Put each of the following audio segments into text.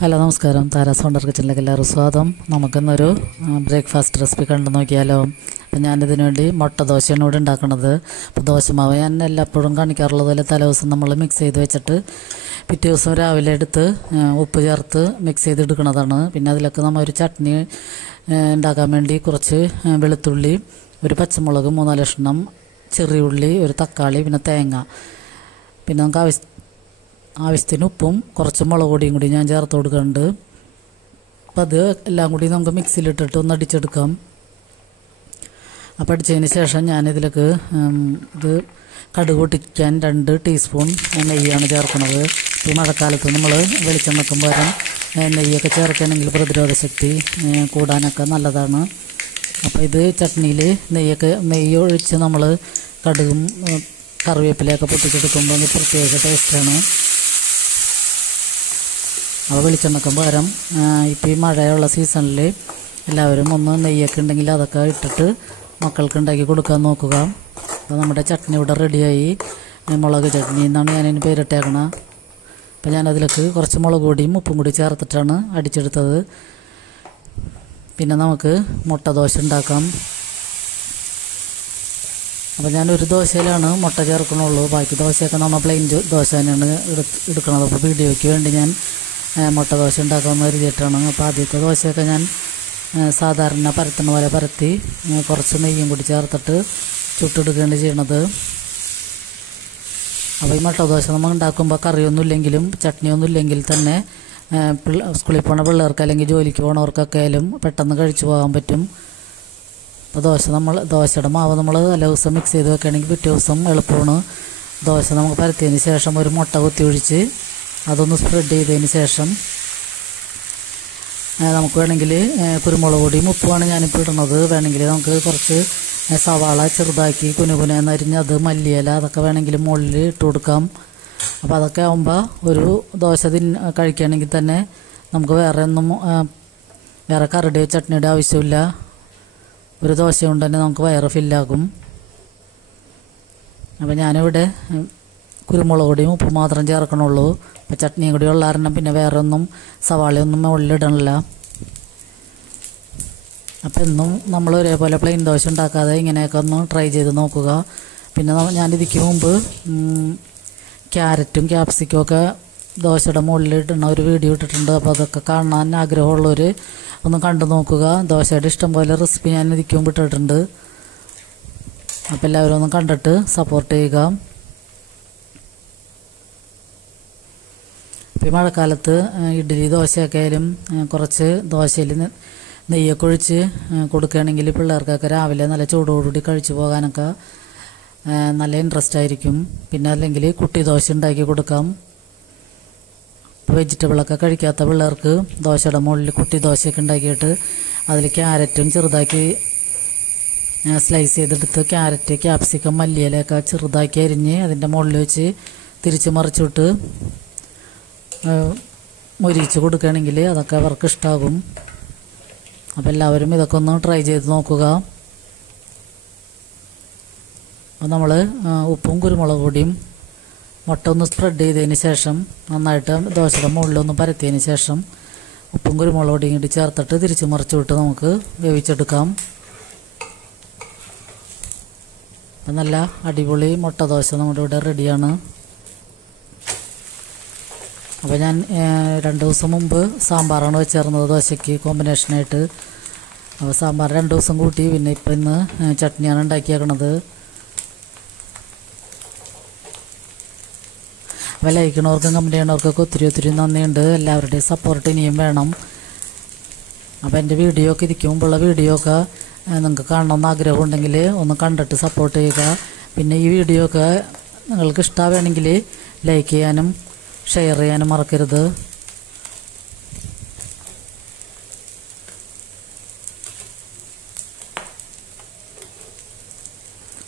Hello നമസ്കാരം. Tara's wonder കിച്ചണിലേക്ക് എല്ലാവരും സ്വാഗതം. നമുക്കിന്നൊരു ബ്രേക്ക്ഫാസ്റ്റ് റെസിപ്പി കണ്ടു നോക്കിയാലോ. അപ്പം ഞാനിതിനു വേണ്ടി മുട്ട ദോശയാണ് ഇവിടെ ഉണ്ടാക്കുന്നത്. അപ്പോൾ ദോശമാവ് ഞാൻ എല്ലായ്പ്പോഴും കാണിക്കാറുള്ളത് പോലെ തലേദിവസം നമ്മൾ മിക്സ് ചെയ്ത് വെച്ചിട്ട് പിറ്റേ ദിവസം രാവിലെ എടുത്ത് ഉപ്പ് ചേർത്ത് മിക്സ് ചെയ്തെടുക്കുന്നതാണ്. പിന്നെ അതിലൊക്കെ നമ്മൾ ഒരു ചട്നി ഉണ്ടാക്കാൻ വേണ്ടി കുറച്ച് വെളുത്തുള്ളി, ഒരു പച്ചമുളക്, 3-4 കഷ്ണം ചെറിയ ഉള്ളി, ഒരു തക്കാളി, പിന്നെ തേങ്ങ, പിന്നെ നമുക്ക് ആവശ്യത്തിന് ഉപ്പും കുറച്ച് മുളക് പൊടിയും കൂടി ഞാൻ ചേർത്ത് കൊടുക്കുന്നുണ്ട്. അപ്പം അത് എല്ലാം കൂടി നമുക്ക് മിക്സിയിലിട്ടിട്ട് ഒന്ന് അടിച്ചെടുക്കാം. അപ്പം അടിച്ചതിന് ശേഷം ഞാനിതിലേക്ക് ഇത് കടുക് പൊട്ടിക്കാൻ 2 ടീസ്പൂൺ നെയ്യാണ് ചേർക്കുന്നത്. ഈ മഴക്കാലത്ത് നമ്മൾ വെളിച്ചെണ്ണക്കും പകരം നെയ്യൊക്കെ ചേർക്കുകയാണെങ്കിൽ പ്രതിരോധ ശക്തി കൂടാനൊക്കെ നല്ലതാണ്. അപ്പോൾ ഇത് ചട്നിയിൽ നെയ്യ് ഒഴിച്ച് നമ്മൾ കടുകും കറിവേപ്പിലയൊക്കെ പൊട്ടിച്ചെടുക്കുമ്പോൾ അത് പ്രത്യേക ടേസ്റ്റാണ്. അപ്പോൾ വെളിച്ചെണ്ണക്കും പകരം ഇപ്പോൾ ഈ മഴയുള്ള സീസണിൽ എല്ലാവരും ഒന്ന് നെയ്യൊക്കെ ഉണ്ടെങ്കിൽ അതൊക്കെ ഇട്ടിട്ട് മക്കൾക്ക് ഉണ്ടാക്കി കൊടുക്കാൻ നോക്കുക. അപ്പോൾ നമ്മുടെ ചട്നി ഇവിടെ റെഡിയായി. മുളക് ചട്നി എന്നാണ് ഞാനതിന് പേരിട്ടേക്കണം. അപ്പോൾ ഞാനതിലേക്ക് കുറച്ച് മുളക് പൊടിയും ഉപ്പും കൂടി ചേർത്തിട്ടാണ് അടിച്ചെടുത്തത്. പിന്നെ നമുക്ക് മുട്ട ദോശ ഉണ്ടാക്കാം. അപ്പോൾ ഞാനൊരു ദോശയിലാണ് മുട്ട ചേർക്കണുള്ളൂ. ബാക്കി ദോശയൊക്കെ നമ്മൾ പ്ലെയിൻ ദോശ തന്നെയാണ് എടുക്കുന്നത്. അപ്പോൾ വീഡിയോയ്ക്ക് വേണ്ടി ഞാൻ മുട്ട ദോശ ഉണ്ടാക്കാമെന്ന് കരുതിയിട്ടാണ്. അപ്പോൾ ആദ്യത്തെ ദോശയൊക്കെ ഞാൻ സാധാരണ പരത്തുന്ന പോലെ പരത്തി കുറച്ച് നെയ്യും കൂടി ചേർത്തിട്ട് ചുട്ടെടുക്കുകയാണ് ചെയ്യണത്. അപ്പോൾ ഈ മുട്ട ദോശ നമ്മൾ ഉണ്ടാക്കുമ്പോൾ കറിയൊന്നും ഇല്ലെങ്കിലും ചട്നിയൊന്നും ഇല്ലെങ്കിൽ തന്നെ സ്കൂളിൽ പോണ പിള്ളേർക്ക് അല്ലെങ്കിൽ ജോലിക്ക് പോണവർക്കൊക്കെ ആയാലും പെട്ടെന്ന് കഴിച്ചു പോകാൻ പറ്റും. അപ്പോൾ ദോശയുടെ മാവ് നമ്മൾ തലേ ദിവസം മിക്സ് ചെയ്ത് വെക്കുകയാണെങ്കിൽ പിറ്റേ ദിവസം എളുപ്പമാണ്. ദോശ നമുക്ക് പരത്തിയതിന് ശേഷം ഒരു മുട്ട കുത്തി ഒഴിച്ച് അതൊന്ന് സ്പ്രെഡ് ചെയ്തതിന് ശേഷം നമുക്ക് വേണമെങ്കിൽ കുരുമുളക് പൊടിയും ഉപ്പുമാണ് ഞാനിപ്പോൾ ഇടുന്നത്. വേണമെങ്കിൽ നമുക്ക് കുറച്ച് സവാള ചെറുതാക്കി കുനുകുനെന്നരിഞ്ഞ് അത് മല്ലിയില അതൊക്കെ വേണമെങ്കിൽ മുകളിൽ ഇട്ട് കൊടുക്കാം. അപ്പോൾ അതൊക്കെ ആകുമ്പോൾ ഒരു ദോശ കഴിക്കുകയാണെങ്കിൽ തന്നെ നമുക്ക് വേറെ കറിയുടെയോ ചട്നിയുടെ ആവശ്യമില്ല. ഒരു ദോശ കൊണ്ട് തന്നെ നമുക്ക് വയറ് ഫില്ലാകും. അപ്പോൾ ഞാനിവിടെ കുരുമുളക് പൊടിയും ഉപ്പ് മാത്രം ചേർക്കണുള്ളൂ. അപ്പോൾ ചട്നിയും കൂടി ഉള്ള കാരണം പിന്നെ വേറെ ഒന്നും സവാളയൊന്നും മുകളിലിടണില്ല. അപ്പോൾ എന്നും നമ്മൾ ഒരേപോലെ പ്ലെയിൻ ദോശ ഉണ്ടാക്കാതെ ഇങ്ങനെയൊക്കെ ഒന്ന് ട്രൈ ചെയ്ത് നോക്കുക. പിന്നെ ഞാനിതിക്ക് മുമ്പ് ക്യാരറ്റും ക്യാപ്സിക്കും ഒക്കെ ദോശയുടെ മുകളിൽ ഇടുന്ന ഒരു വീഡിയോ ഇട്ടിട്ടുണ്ട്. അപ്പോൾ അതൊക്കെ കാണാൻ ആഗ്രഹമുള്ളവർ ഒന്ന് കണ്ടു നോക്കുക. ദോശയുടെ ഇഷ്ടംപോലെ റെസിപ്പി ഞാൻ ഇതിക്ക് മുമ്പ് ഇട്ടിട്ടുണ്ട്. അപ്പോൾ എല്ലാവരും ഒന്ന് കണ്ടിട്ട് സപ്പോർട്ട് ചെയ്യുക. ഇപ്പോൾ ഈ മഴക്കാലത്ത് ഇഡ്ഡലി ദോശയൊക്കെ ആയാലും കുറച്ച് ദോശയിൽ നെയ്യൊക്കെ ഒഴിച്ച് കൊടുക്കുകയാണെങ്കിൽ പിള്ളേർക്കൊക്കെ രാവിലെ നല്ല ചൂടോടുകൂടി കഴിച്ചു പോകാനൊക്കെ നല്ല ഇൻട്രസ്റ്റ് ആയിരിക്കും. പിന്നെ അല്ലെങ്കിൽ കുട്ടി ദോശ ഉണ്ടാക്കി കൊടുക്കാം. വെജിറ്റബിളൊക്കെ കഴിക്കാത്ത പിള്ളേർക്ക് ദോശയുടെ മുകളിൽ കുട്ടി ദോശയൊക്കെ ഉണ്ടാക്കിയിട്ട് അതിൽ ക്യാരറ്റും ചെറുതാക്കി സ്ലൈസ് ചെയ്തെടുത്ത് ക്യാരറ്റ്, ക്യാപ്സിക്കം, മല്ലിയിലൊക്കെ ചെറുതാക്കി അരിഞ്ഞ് അതിൻ്റെ മുകളിൽ വെച്ച് തിരിച്ച് മറിച്ചിട്ട് മൊരിച്ച് കൊടുക്കുകയാണെങ്കിൽ അതൊക്കെ അവർക്ക് ഇഷ്ടമാകും. അപ്പോൾ എല്ലാവരും ഇതൊക്കെ ഒന്ന് ട്രൈ ചെയ്ത് നോക്കുക. അപ്പോൾ നമ്മൾ ഉപ്പും കുരുമുളക് പൊടിയും മുട്ട ഒന്ന് സ്പ്രെഡ് ചെയ്തതിന് ശേഷം നന്നായിട്ട് ദോശയുടെ മുകളിലൊന്ന് പരത്തിയതിന് ശേഷം ഉപ്പും കുരുമുളക് പൊടിയും കൂടി ചേർത്തിട്ട് തിരിച്ച് മറിച്ച് വിട്ട് നമുക്ക് വേവിച്ചെടുക്കാം. അപ്പം നല്ല അടിപൊളി മുട്ട ദോശ നമ്മുടെ ഇവിടെ റെഡിയാണ്. അപ്പോൾ ഞാൻ 2 ദിവസം മുമ്പ് സാമ്പാറാണ് വെച്ചേർന്നത് ദോശയ്ക്ക് കോമ്പിനേഷനായിട്ട്. അപ്പോൾ സാമ്പാർ 2 ദിവസം കൂട്ടി. പിന്നെ ഇപ്പം ഇന്ന് ചട്നിയാണ് ഉണ്ടാക്കിയേക്കണത്. അപ്പോൾ ലയിക്കണവർക്കും കമൻറ്റ് ചെയ്യണവർക്കൊക്കെ ഒത്തിരി നന്ദിയുണ്ട്. എല്ലാവരുടെയും സപ്പോർട്ട് ഇനിയും വേണം. അപ്പോൾ എൻ്റെ വീഡിയോ ഒക്കെ ഇതിക്ക് മുമ്പുള്ള വീഡിയോ ഒക്കെ നിങ്ങൾക്ക് കാണണമെന്ന് ആഗ്രഹമുണ്ടെങ്കിൽ ഒന്ന് കണ്ടിട്ട് സപ്പോർട്ട് ചെയ്യുക. പിന്നെ ഈ വീഡിയോ ഒക്കെ നിങ്ങൾക്ക് ഇഷ്ടമാവുകയാണെങ്കിൽ ലൈക്ക് ചെയ്യാനും ഷെയർ ചെയ്യാനും മറക്കരുത്.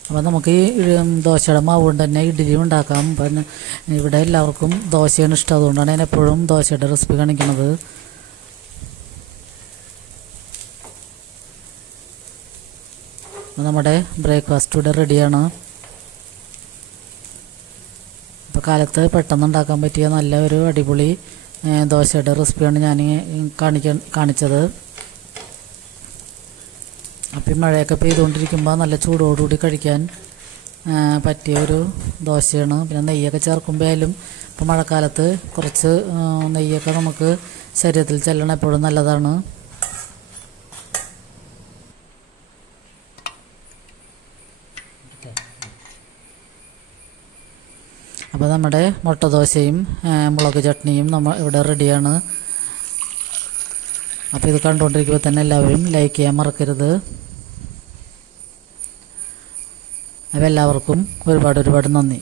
അപ്പോൾ നമുക്ക് ഈ ദോശയുടെ മാവ് കൊണ്ട് തന്നെ ഇഡ്ഡലി ഉണ്ടാക്കാം. പിന്നെ ഇവിടെ എല്ലാവർക്കും ദോശയാണ് ഇഷ്ടം. അതുകൊണ്ടാണ് ഞാൻ എപ്പോഴും ദോശയുടെ റെസിപ്പി കാണിക്കുന്നത്. നമ്മുടെ ബ്രേക്ക്ഫാസ്റ്റ് ഇവിടെ റെഡിയാണ്. അപ്പോൾ കാലത്ത് പെട്ടെന്ന് ഉണ്ടാക്കാൻ പറ്റിയ നല്ല ഒരു അടിപൊളി ദോശയുടെ റെസിപ്പിയാണ് ഞാൻ കാണിച്ചത്. അപ്പം ഈ മഴയൊക്കെ പെയ്തുകൊണ്ടിരിക്കുമ്പോൾ നല്ല ചൂടോടുകൂടി കഴിക്കാൻ പറ്റിയ ഒരു ദോശയാണ്. പിന്നെ നെയ്യൊക്കെ ചേർക്കുമ്പോഴായാലും ഇപ്പോൾ മഴക്കാലത്ത് കുറച്ച് നെയ്യൊക്കെ നമുക്ക് ശരീരത്തിൽ ചെല്ലണം, എപ്പോഴും നല്ലതാണ്. അപ്പോൾ നമ്മുടെ മുട്ട ദോശയും മുളക് ചട്നിയും ഇവിടെ റെഡിയാണ്. അപ്പോൾ ഇത് കണ്ടുകൊണ്ടിരിക്കുമ്പോൾ തന്നെ എല്ലാവരും ലൈക്ക് ചെയ്യാൻ മറക്കരുത്. അപ്പോൾ എല്ലാവർക്കും ഒരുപാട് നന്ദി.